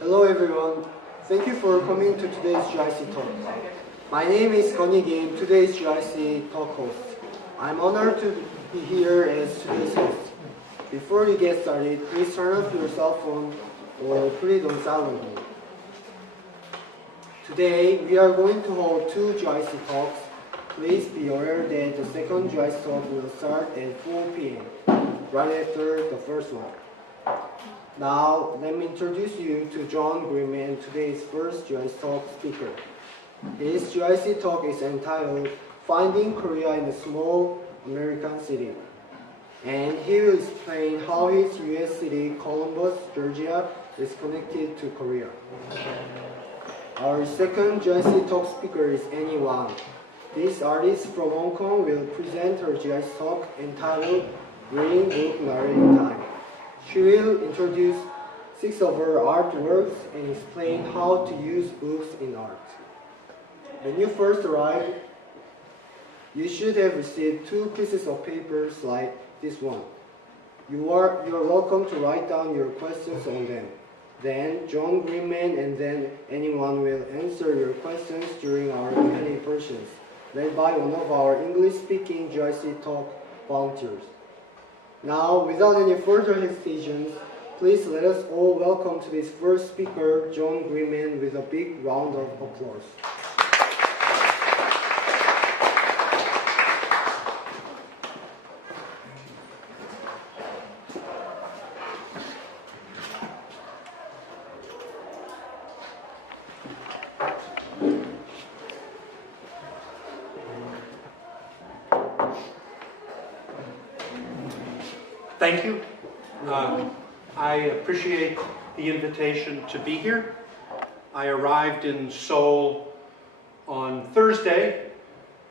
Hello everyone. Thank you for coming to today's GIC talk. My name is Gonyi Kim, today's GIC talk host. I'm honored to be here as today's host. Before you get started, please turn off your cell phone or put it on silent mode. Today, we are going to hold two GIC talks. Please be aware that the second GIC talk will start at 4 p.m., right after the first one. Now, let me introduce you to John Greenman, today's first GIC talk speaker. His GIC talk is entitled Finding Korea in a Small American City. And he will explain how his U.S. city, Columbus, Georgia, is connected to Korea. Our second GIC talk speaker is Annie Wang. This artist from Hong Kong will present her GIC talk entitled Reading Book Narrating Time. She will introduce 6 of her artworks and explain how to use books in art. When you first arrived, you should have received 2 pieces of papers like this one. You are welcome to write down your questions on them. Then John Greenman and then anyone will answer your questions during our Q&A portions, led by one of our English-speaking GIC talk volunteers. Now, without any further hesitations, please let us all welcome today's first speaker, John Greenman, with a big round of applause. Thank you. I appreciate the invitation to be here. I arrived in Seoul on Thursday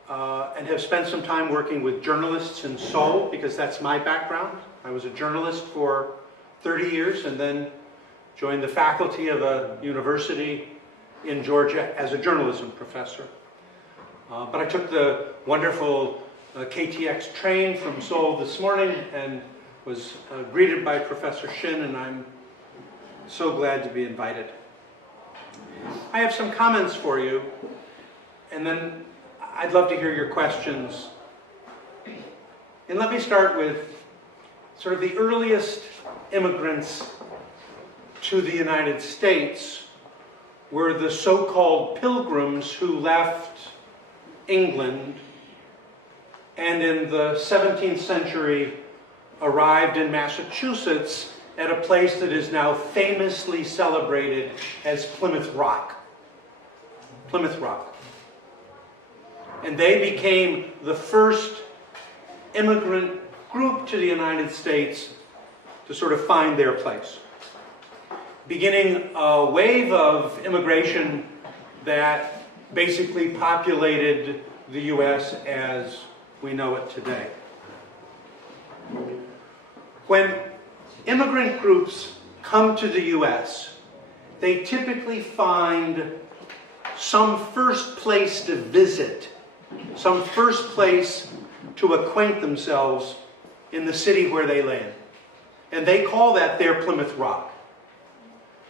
and have spent some time working with journalists in Seoul because that's my background. I was a journalist for 30 years and then joined the faculty of a university in Georgia as a journalism professor. But I took the wonderful KTX train from Seoul this morning and was greeted by Professor Shin, and I'm so glad to be invited. I have some comments for you, and then I'd love to hear your questions. And let me start with sort of the earliest immigrants to the United States were the so-called Pilgrims who left England and in the 17th century arrived in Massachusetts at a place that is now famously celebrated as Plymouth Rock. Plymouth Rock. And they became the first immigrant group to the United States to sort of find their place, beginning a wave of immigration that basically populated the U.S. as we know it today. When immigrant groups come to the U.S., they typically find some first place to visit, some first place to acquaint themselves in the city where they land. And they call that their Plymouth Rock.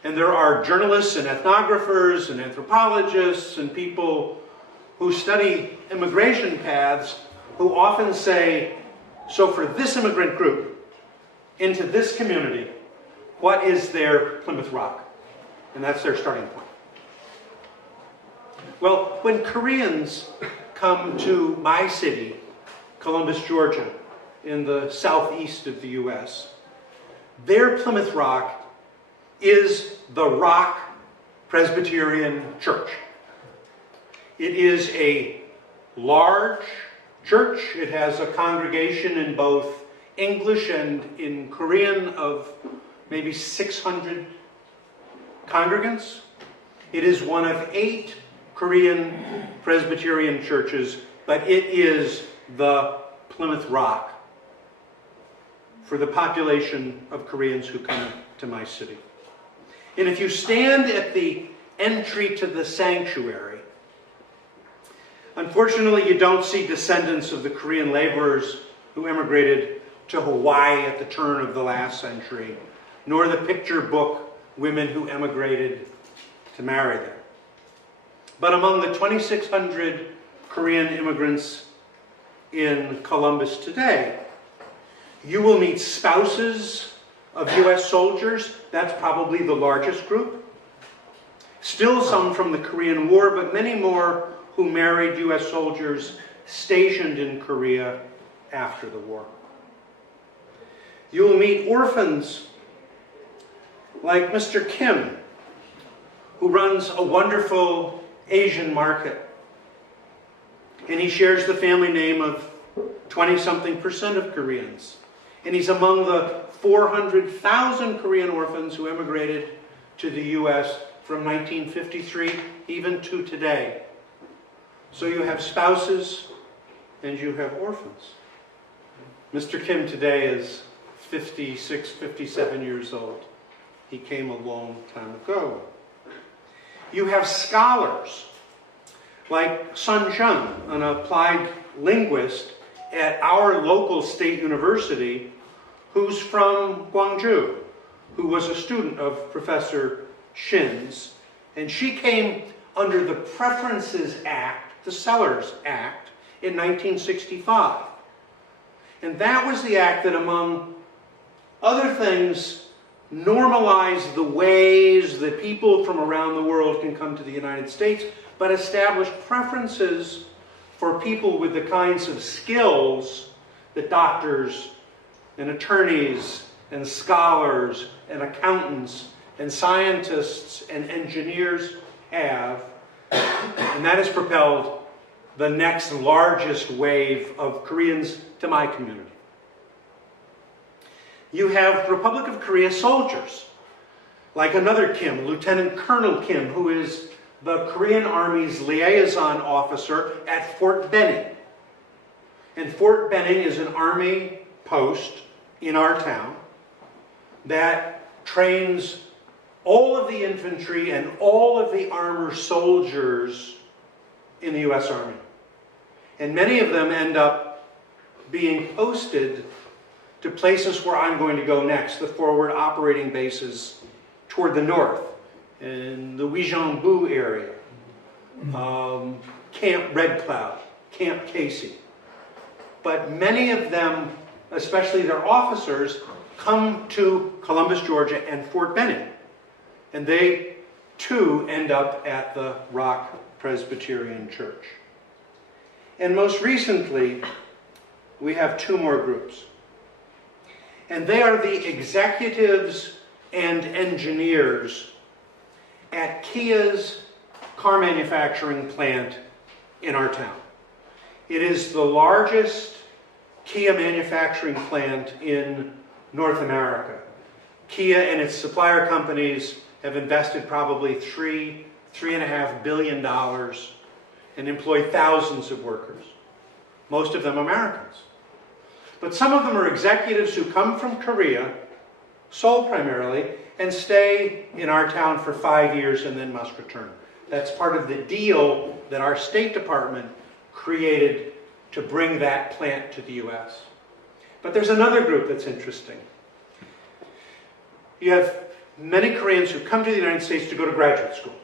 And there are journalists and ethnographers and anthropologists and people who study immigration paths who often say, so for this immigrant group, into this community, what is their Plymouth Rock? And that's their starting point. Well, when Koreans come to my city, Columbus, Georgia, in the southeast of the U.S., their Plymouth Rock is the Rock Presbyterian Church. It is a large church. It has a congregation in both English and in Korean of maybe 600 congregants. It is one of 8 Korean Presbyterian churches, but it is the Plymouth Rock for the population of Koreans who come to my city. And if you stand at the entry to the sanctuary, unfortunately you don't see descendants of the Korean laborers who immigrated to Hawaii at the turn of the last century, nor the picture book women who emigrated to marry there. But among the 2,600 Korean immigrants in Columbus today, you will meet spouses of U.S. soldiers. That's probably the largest group. Still some from the Korean War, but many more who married U.S. soldiers stationed in Korea after the war. You'll meet orphans like Mr. Kim, who runs a wonderful Asian market. And he shares the family name of 20-something% of Koreans. And he's among the 400,000 Korean orphans who emigrated to the U.S. from 1953 even to today. So you have spouses and you have orphans. Mr. Kim today is 56, 57 years old. He came a long time ago. You have scholars like Sun Jung, an applied linguist at our local state university, who's from Gwangju, who was a student of Professor Shin's. And she came under the Preferences Act, the Sellers Act, in 1965. And that was the act that, among other things, normalized the ways that people from around the world can come to the United States, but established preferences for people with the kinds of skills that doctors and attorneys and scholars and accountants and scientists and engineers have. And that has propelled the next largest wave of Koreans to my community. You have Republic of Korea soldiers, like another Kim, Lieutenant Colonel Kim, who is the Korean Army's liaison officer at Fort Benning. And Fort Benning is an Army post in our town that trains all of the infantry and all of the armor soldiers in the U.S. Army. And many of them end up being posted to places where I'm going to go next, the forward operating bases toward the north, in the Uijeongbu area, Camp Red Cloud, Camp Casey. But many of them, especially their officers, come to Columbus, Georgia and Fort Benning. And they, too, end up at the Rock Presbyterian Church. And most recently, we have two more groups. And they are the executives and engineers at Kia's car manufacturing plant in our town. It is the largest Kia manufacturing plant in North America. Kia and its supplier companies have invested probably $3.5 billion and employ thousands of workers, most of them Americans. But some of them are executives who come from Korea, Seoul primarily, and stay in our town for 5 years and then must return. That's part of the deal that our State Department created to bring that plant to the U.S. But there's another group that's interesting. You have many Koreans who come to the United States to go to graduate school.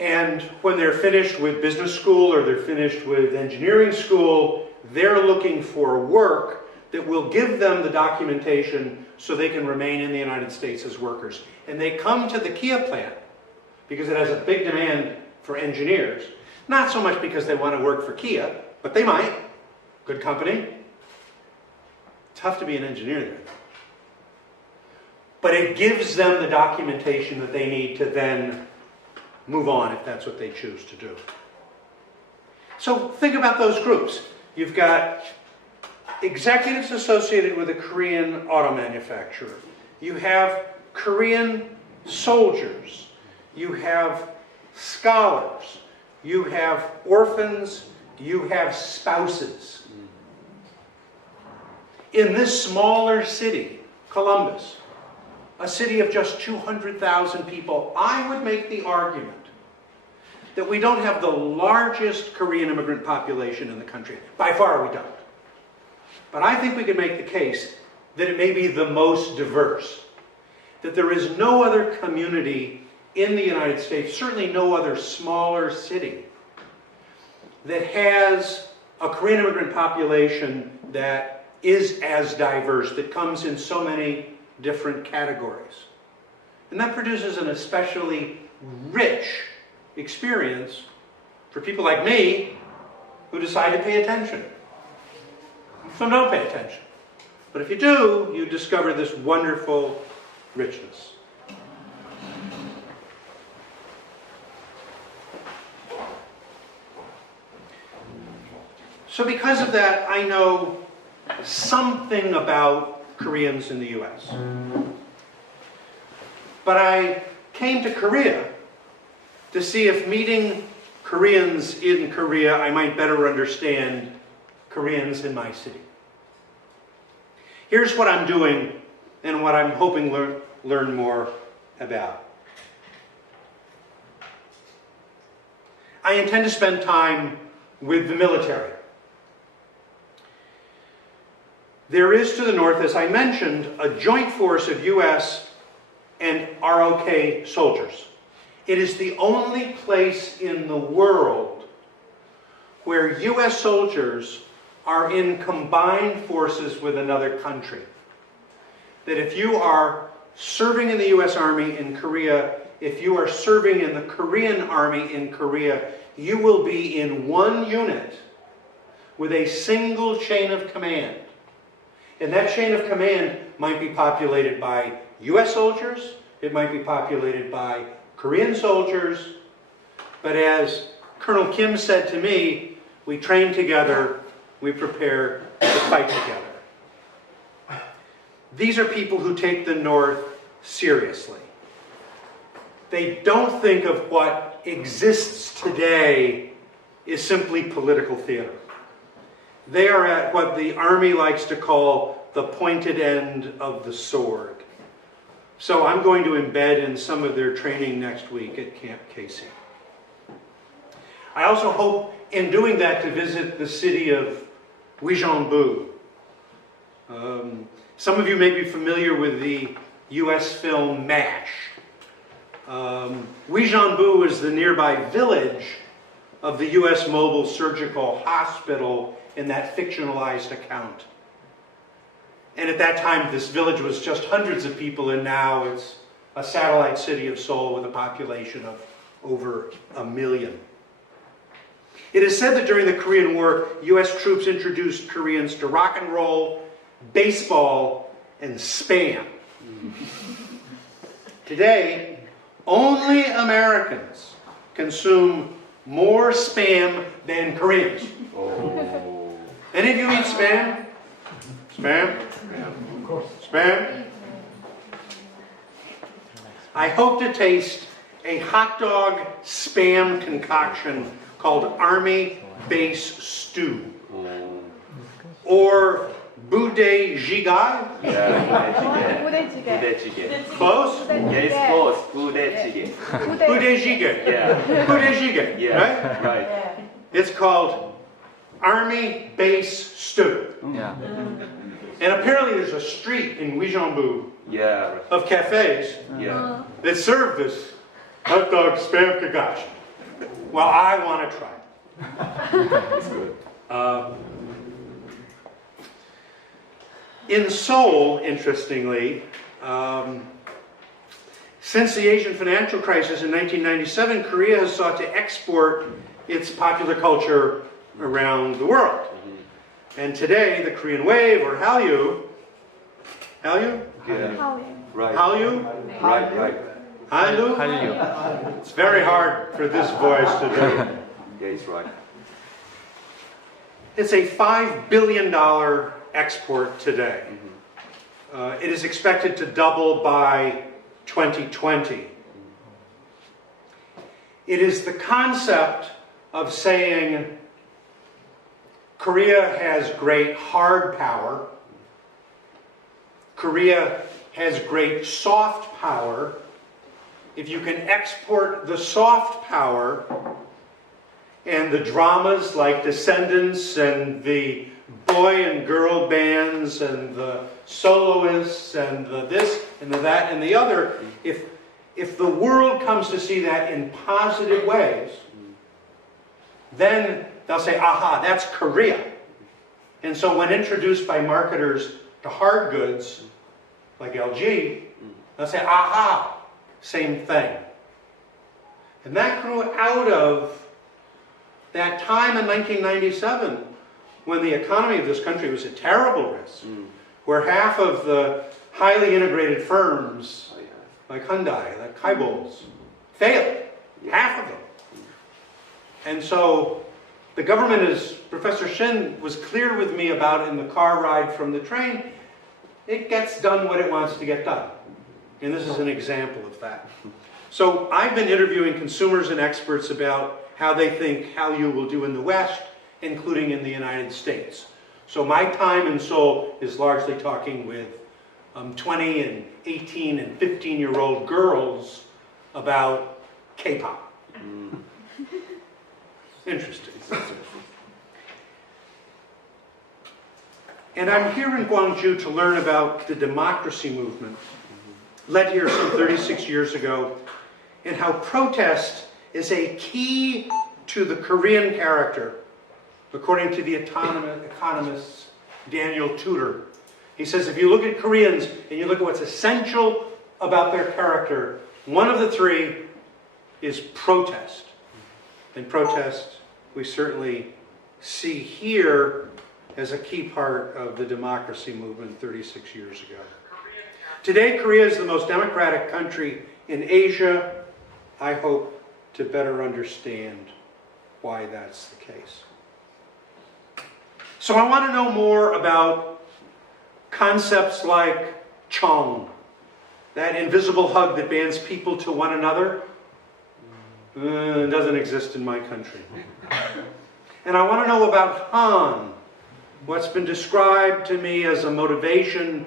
And when they're finished with business school or they're finished with engineering school, they're looking for work that will give them the documentation so they can remain in the United States as workers. And they come to the Kia plant because it has a big demand for engineers. Not so much because they want to work for Kia, but they might. Good company. Tough to be an engineer there. But it gives them the documentation that they need to then move on if that's what they choose to do. So think about those groups. You've got executives associated with a Korean auto manufacturer. You have Korean soldiers. You have scholars. You have orphans. You have spouses. In this smaller city, Columbus, a city of just 200,000 people, I would make the argument that we don't have the largest Korean immigrant population in the country. By far we don't. But I think we can make the case that it may be the most diverse. that there is no other community in the United States, certainly no other smaller city, that has a Korean immigrant population that is as diverse, that comes in so many different categories. And that produces an especially rich experience for people like me who decide to pay attention. Some don't pay attention. But if you do, you discover this wonderful richness. So because of that, I know something about Koreans in the US. But I came to Korea to see if meeting Koreans in Korea, I might better understand Koreans in my city. Here's what I'm doing and what I'm hoping learn more about. I intend to spend time with the military. There is to the north, as I mentioned, a joint force of US and ROK soldiers. It is the only place in the world where US soldiers are in combined forces with another country. That if you are serving in the US Army in Korea, if you are serving in the Korean Army in Korea, you will be in one unit with a single chain of command. And that chain of command might be populated by US soldiers, it might be populated by Korean soldiers, but as Colonel Kim said to me, we train together, we prepare to fight together. These are people who take the North seriously. They don't think of what exists today is simply political theater. They are at what the Army likes to call the pointed end of the sword. So I'm going to embed in some of their training next week at Camp Casey. I also hope in doing that to visit the city of Uijeongbu. Some of you may be familiar with the US film MASH. Uijeongbu is the nearby village of the US Mobile Surgical Hospital in that fictionalized account. And at that time, this village was just hundreds of people, and now it's a satellite city of Seoul with a population of over 1 million. It is said that during the Korean War, US troops introduced Koreans to rock and roll, baseball, and Spam. Today, only Americans consume more Spam than Koreans. Oh. Any of you eat Spam? Spam? Of course. Spam? I hope to taste a hot dog Spam concoction called Army Base Stew. Or Budae Jigae? Yeah, 부대찌개. 부대찌개. Close? Yes, close. 부대찌개. Budae Jigae. Yeah. Budae Jigae, Yeah. right? Right. It's called Army Base Stew. Yeah. And apparently there's a street in Uijeongbu Yeah. of cafes Yeah. that serve this hot dog Spam concoction. Well, I want to try it. It's good. In Seoul, interestingly, since the Asian financial crisis in 1997, Korea has sought to export its popular culture around the world. And today, the Korean wave, or Hallyu, Yeah. 하위. Right. Hallyu, Right. Hallyu. It's very hard for this voice to do. Yeah, it's right. It's a $5 billion export today. It is expected to double by 2020. It is the concept of saying Korea has great hard power, Korea has great soft power. If you can export the soft power and the dramas like Descendants and the boy and girl bands and the soloists and the this, and the that and the other. If the world comes to see that in positive ways, then they'll say, aha, that's Korea. And so when introduced by marketers to hard goods, like LG, they'll say, aha, same thing. And that grew out of that time in 1997 when the economy of this country was at terrible risk, where half of the highly integrated firms, like Hyundai, like Kaibols, failed. Half of them. And so the government, as Professor Shin was clear with me about in the car ride from the train, it gets done what it wants to get done. And this is an example of that. So I've been interviewing consumers and experts about how they think Hallyu will do in the West, including in the United States. So my time in Seoul is largely talking with 20 and 18 and 15-year-old girls about K-pop. Interesting. And I'm here in Gwangju to learn about the democracy movement, led here some 36 years ago, and how protest is a key to the Korean character, according to the economist Daniel Tudor. He says if you look at Koreans and you look at what's essential about their character, one of the three is protest. And protest, we certainly see here as a key part of the democracy movement 36 years ago. Today, Korea is the most democratic country in Asia. I hope to better understand why that's the case. So I want to know more about concepts like Chong, that invisible hug that bands people to one another. It doesn't exist in my country. And I want to know about Han, what's been described to me as a motivation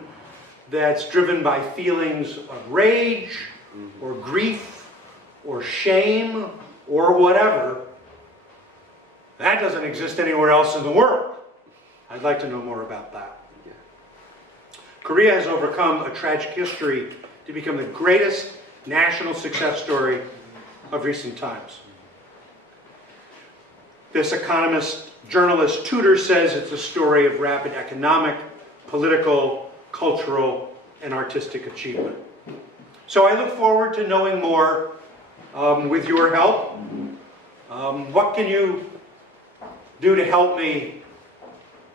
that's driven by feelings of rage, or grief, or shame, or whatever. That doesn't exist anywhere else in the world. I'd like to know more about that. Korea has overcome a tragic history to become the greatest national success story of recent times. This economist, journalist Tudor says it's a story of rapid economic, political, cultural, and artistic achievement. So I look forward to knowing more with your help. What can you do to help me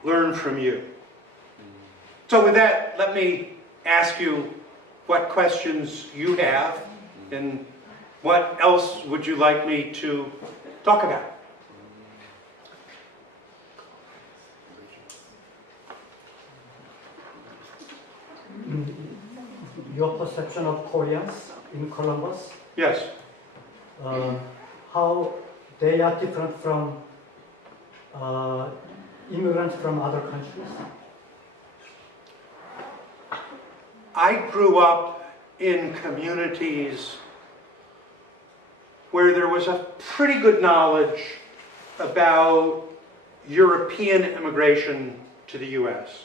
learn from you? So with that, let me ask you what questions you have and what else would you like me to talk about? Your perception of Koreans in Columbus, Yes. how they are different from immigrants from other countries? I grew up in communities where there was a pretty good knowledge about European immigration to the U.S.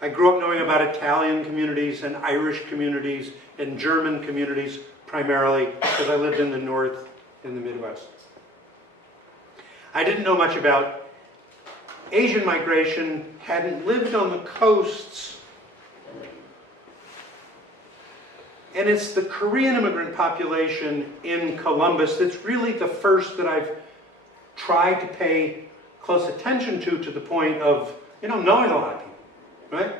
I grew up knowing about Italian communities and Irish communities and German communities primarily because I lived in the North and the Midwest. I didn't know much about Asian migration, hadn't lived on the coasts. And it's the Korean immigrant population in Columbus that's really the first that I've tried to pay close attention to the point of, knowing a lot of people, right?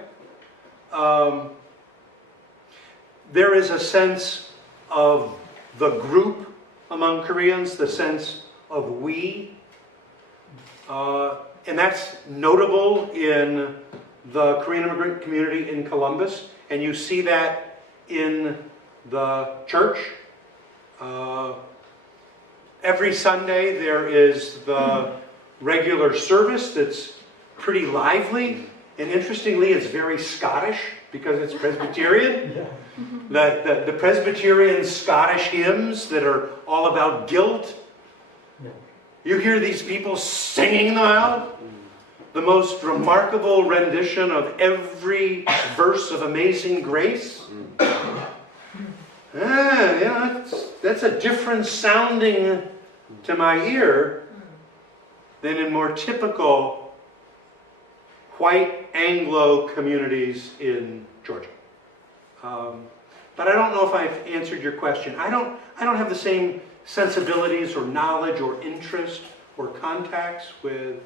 There is a sense of the group among Koreans, the sense of we. And that's notable in the Korean immigrant community in Columbus. And you see that in the church. Every Sunday there is the regular service that's pretty lively. And interestingly, it's very Scottish because it's Presbyterian. Yeah. The Presbyterian Scottish hymns that are all about guilt. Yeah. You hear these people singing them out. The most remarkable rendition of every verse of Amazing Grace. Yeah, that's a different sounding to my ear than in more typical white Anglo communities in Georgia. But I don't know if I've answered your question. I don't have the same sensibilities or knowledge or interest or contacts with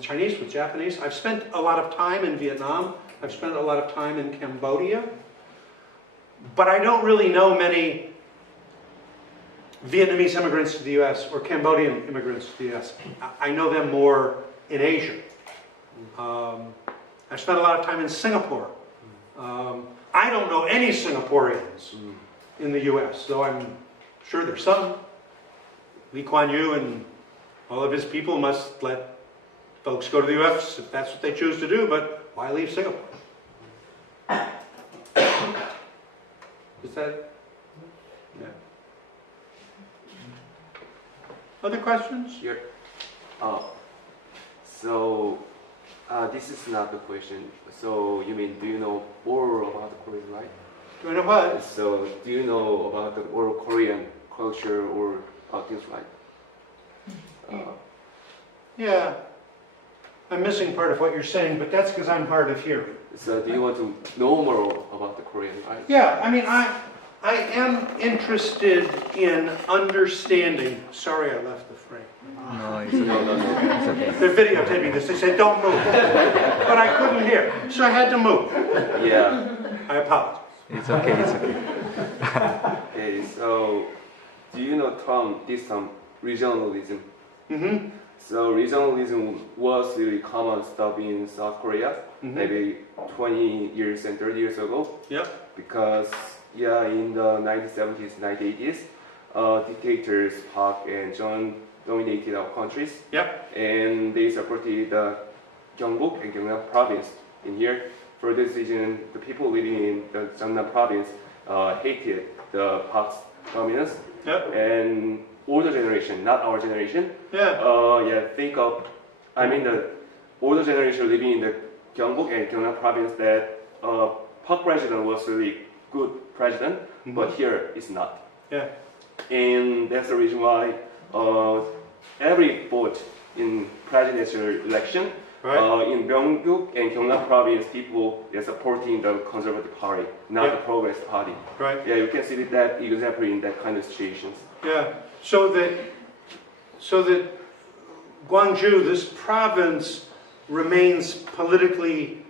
Chinese, with Japanese. I've spent a lot of time in Vietnam. I've spent a lot of time in Cambodia. But I don't really know many Vietnamese immigrants to the U.S. or Cambodian immigrants to the U.S. I know them more in Asia. I've spent a lot of time in Singapore. I don't know any Singaporeans in the U.S., though I'm sure there's some. Lee Kuan Yew and all of his people must let folks go to the U.S. if that's what they choose to do, but why leave Singapore? Is that? Yeah. Other questions? Here. So this is not the question. So you mean, do you know more about the Korean, right? Do I know what? So do you know about the oral Korean culture or things like? Yeah. I'm missing part of what you're saying, but that's because I'm hard of hearing. So do you want to know more about the Korean, right? Yeah, I mean, I am interested in understanding. Sorry, I left the frame. No, it's okay. No. It's okay. They're videotaping this. They said, don't move. But I couldn't hear, so I had to move. Yeah. I apologize. It's okay. It's okay. Okay. So do you know this term regionalism? Mm-hmm. So regionalism was really common stuff in South Korea, maybe 20 years and 30 years ago. Yep. Because in the 1970s, 1980s, dictators Park and John dominated our countries. Yep. And they supported the Gyeongbuk and Gyeongnam province in here. For this reason, the people living in the Gyeongnam province hated the Park's dominance. Yep. And older generation, not our generation, Yeah. think of, the older generation living in the Gyeongbuk and Gyeongnam province that Park president was really good president, but here it's not. Yeah. And that's the reason why every vote in presidential election Right. in Gyeongbuk and Gyeongnam province, people are supporting the Conservative Party, not the Progress Party. Right. Yeah, you can see that example in that kind of situations. Yeah. So that Gwangju, this province, remains politically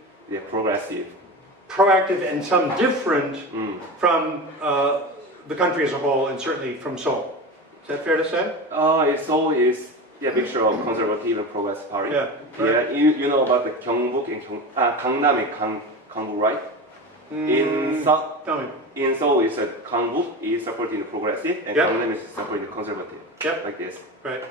Progressive. proactive and some different from the country as a whole, and certainly from Seoul. Is that fair to say? Seoul is a mixture of conservative and progressive party. Yeah. Right. Yeah, you know about the Gyeongbuk and Gangnam and Gangbuk, right? In Seoul, it's Gangbuk is supporting the progressive, and Gangnam is supporting the conservative. Yep. Like this. Right.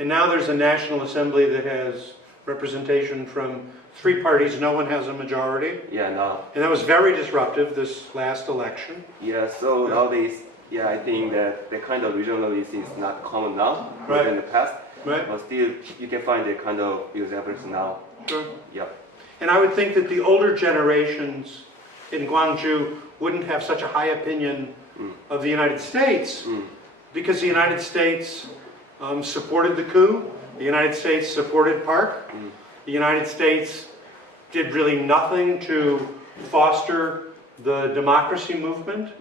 And now there's a National Assembly that has representation from 3 parties. No one has a majority. Yeah, now. And that was very disruptive, this last election. Yeah, so nowadays, I think that the kind of regionalism is not common now, Right. than in the past. Right. But still, you can find the kind of examples now. Sure. Yeah. And I would think that the older generations in Gwangju wouldn't have such a high opinion of the United States because the United States supported the coup. The United States supported Park. The United States did really nothing to foster the democracy movement.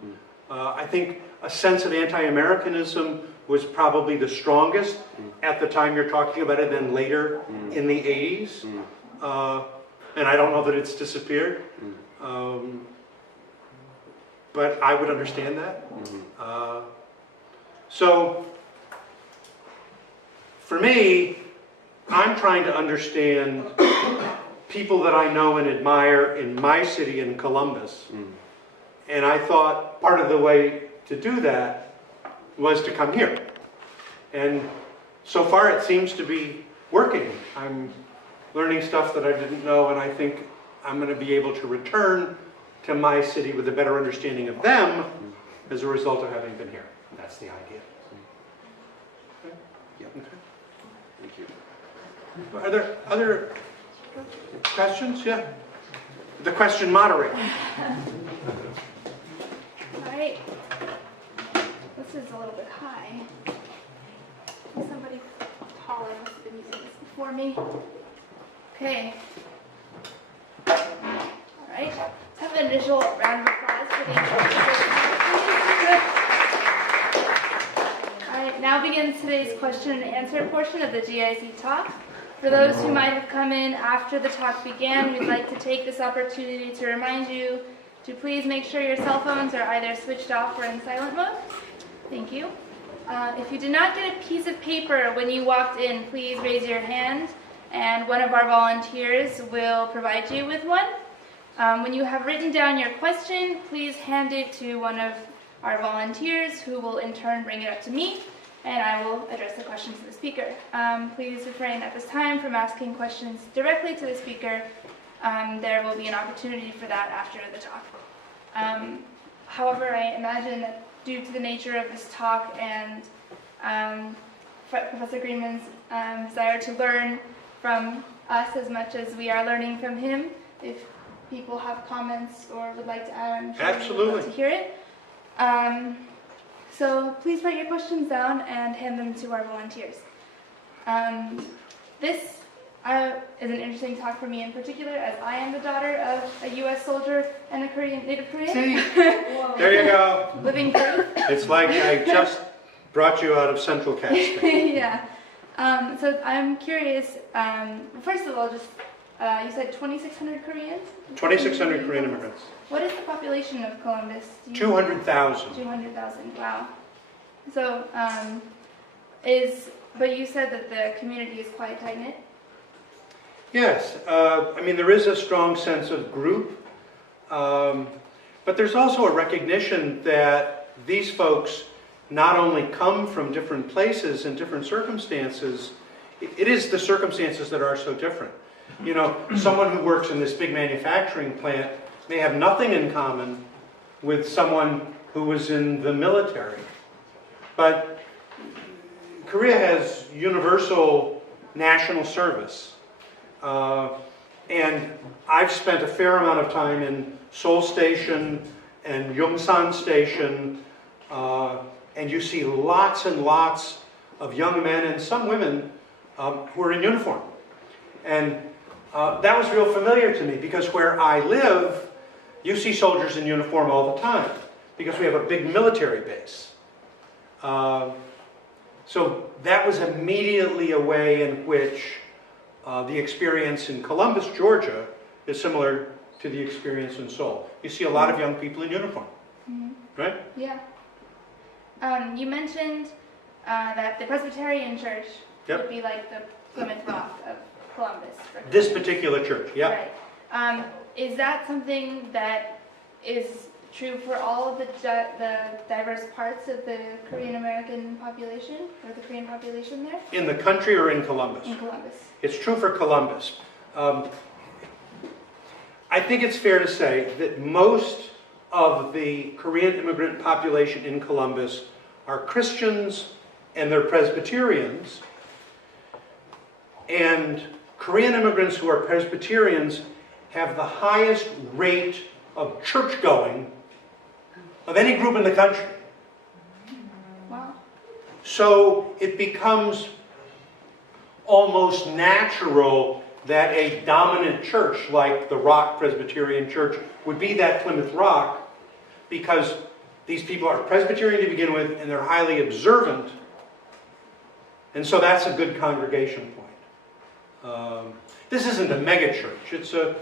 I think a sense of anti-Americanism was probably the strongest at the time you're talking about it, then later in the 80s. And I don't know that it's disappeared. But I would understand that. So, for me, I'm trying to understand people that I know and admire in my city in Columbus. And I thought part of the way to do that was to come here. And so far it seems to be working. I'm learning stuff that I didn't know, and I think I'm going to be able to return to my city with a better understanding of them as a result of having been here. That's the idea. Okay? Yeah. Okay. Thank you. Are there other questions? Yeah. The question moderator. Alright. This is a little bit high. Somebody taller must have been using this before me. Okay. Alright. Have an initial round of applause for the Alright, now begins today's question and answer portion of the GIC talk. For those who might have come in after the talk began, we'd like to take this opportunity to remind you to please make sure your cell phones are either switched off or in silent mode. Thank you. If you did not get a piece of paper when you walked in, please raise your hand and one of our volunteers will provide you with one. When you have written down your question, please hand it to one of our volunteers who will in turn bring it up to me and I will address the question to the speaker. Please refrain at this time from asking questions directly to the speaker. There will be an opportunity for that after the talk. However, I imagine that due to the nature of this talk and Professor Greenman's desire to learn from us as much as we are learning from him, if people have comments or would like to add, I'm sure we'd love to hear it. So please write your questions down and hand them to our volunteers. This is an interesting talk for me in particular, as I am the daughter of a U.S. soldier and a Native Korean. See? There you go. Living proof. It's like I just brought you out of central casting. Yeah. So I'm curious, first of all, just you said 2,600 Koreans? 2,600 Korean immigrants. What is the population of Columbus? 200,000. 200,000, wow. So, but you said that the community is quite tight-knit? Yes, I mean there is a strong sense of group, but there's also a recognition that these folks not only come from different places and different circumstances, it is the circumstances that are so different. You know, someone who works in this big manufacturing plant may have nothing in common with someone who was in the military. But Korea has universal national service. And I've spent a fair amount of time in Seoul Station and Yongsan Station, and you see lots and lots of young men and some women who are in uniform. And that was real familiar to me because where I live, you see soldiers in uniform all the time because we have a big military base. So that was immediately a way in which the experience in Columbus, Georgia, is similar to the experience in Seoul. You see a lot of young people in uniform, right? Yeah. You mentioned that the Presbyterian Church would be like the Plymouth Rock of Columbus. This particular church, yeah. Right. Is that something that is true for all of the diverse parts of the Korean American population, or the Korean population there? In the country or in Columbus? In Columbus. It's true for Columbus. I think it's fair to say that most of the Korean immigrant population in Columbus are Christians and they're Presbyterians. And Korean immigrants who are Presbyterians have the highest rate of church going of any group in the country. Wow. So it becomes almost natural that a dominant church like the Rock Presbyterian Church would be that Plymouth Rock, because these people are Presbyterian to begin with and they're highly observant, and so that's a good congregation point. This isn't a mega church. It's a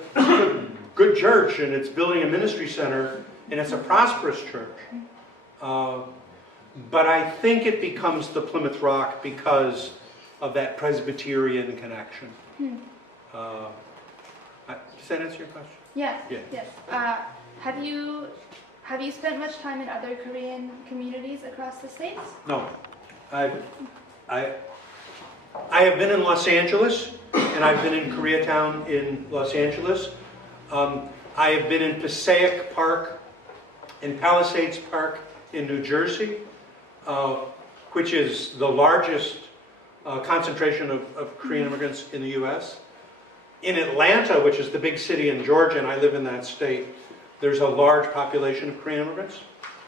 good church, and it's building a ministry center, and it's a prosperous church. But I think it becomes the Plymouth Rock because of that Presbyterian connection. Does that answer your question? Yeah. Yeah. Yes. Have you spent much time in other Korean communities across the states? No. I have been in Los Angeles, and I've been in Koreatown in Los Angeles. I have been in Passaic Park, in Palisades Park in New Jersey, which is the largest concentration of Korean immigrants in the U.S. In Atlanta, which is the big city in Georgia, and I live in that state, there's a large population of Korean immigrants.